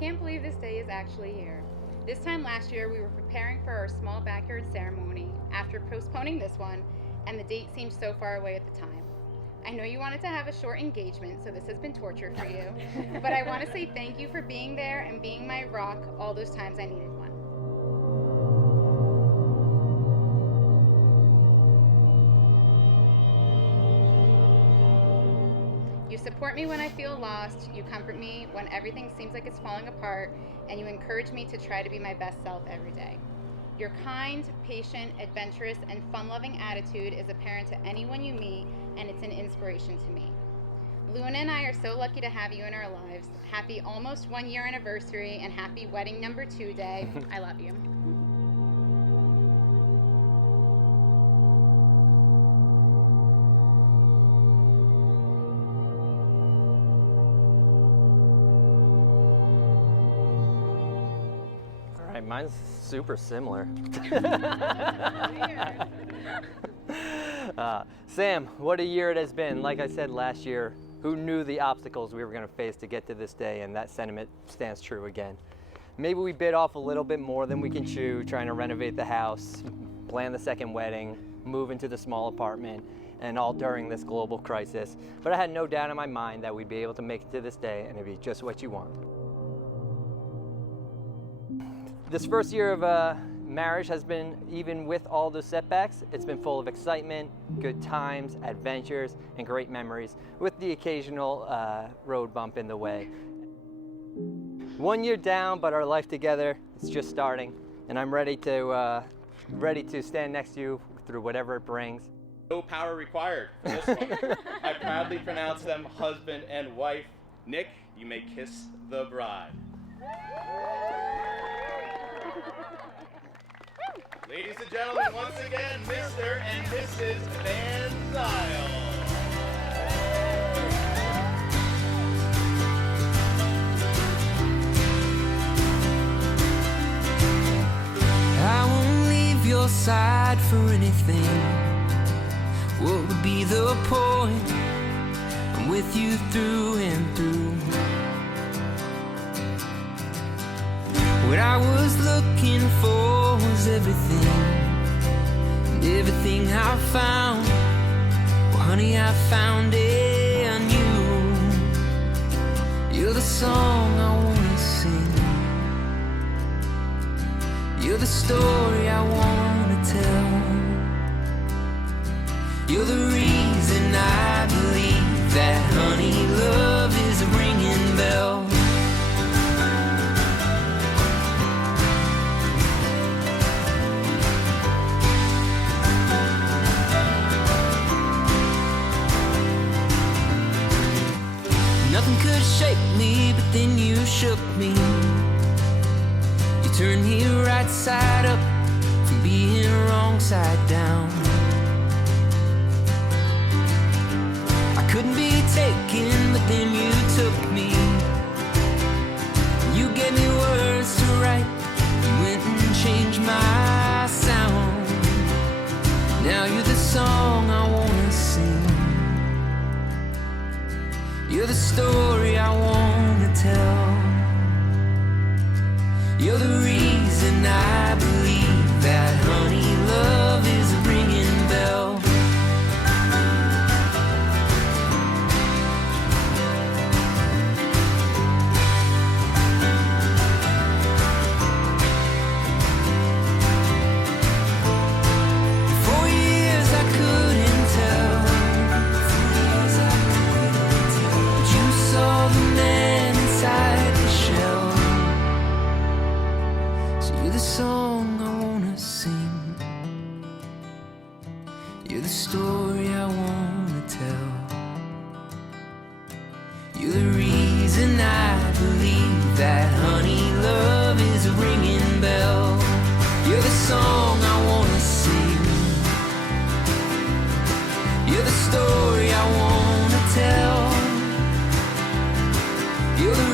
can't believe this day is actually here. This time last year, we were preparing for our small backyard ceremony after postponing this one, and the date seemed so far away at the time. I know you wanted to have a short engagement, so this has been torture for you, but I want to say thank you for being there and being my rock all those times I needed one. You support me when I feel lost, you comfort me when everything seems like it's falling apart, and you encourage me to try to be my best self every day. Your kind, patient, adventurous, and fun-loving attitude is apparent to anyone you meet, and it's an inspiration to me. Luna and I are so lucky to have you in our lives. Happy almost 1 year anniversary, and happy wedding number 2 day. I love you. Mine's super similar. Sam, what a year it has been. Like I said last year, who knew the obstacles we were going to face to get to this day, and that sentiment stands true again. Maybe we bit off a little bit more than we can chew, trying to renovate the house, plan the second wedding, move into the small apartment, and all during this global crisis. But I had no doubt in my mind that we'd be able to make it to this day, and it'd be just what you want. This first year of marriage has been, even with all the setbacks, it's been full of excitement, good times, adventures, and great memories, with the occasional road bump in the way. 1 year down, but our life together is just starting, and I'm ready to stand next to you through whatever it brings. No power required for this one. I proudly pronounce them husband and wife. Nick, you may kiss the bride. Ladies and gentlemen, once again, Mr. and Mrs. Van Zyl. I won't leave your side for anything. What would be the point? I'm with you through and through. What I was looking for was everything, and everything I found, well honey, I found it in you. You're the song I wanna sing, you're the story I wanna tell, you're the reason I believe that honey, love is a ringing bell. Nothing could shake me, but then you shook me. You turned me right side up from being wrong side down. I couldn't be taken, but then you took me. You gave me words to write. You went and changed my sound. Now you're the song I wanna sing. You're the story I wanna tell. You're the reason I believe that honey, love is a ringing bell. For years I couldn't tell, but you saw the man inside the shell. So you're the song I wanna sing, you're the story I wanna tell, you're the reason I believe that honey, love is a ringing bell. You're the song I wanna sing, you're the story I wanna tell, you're the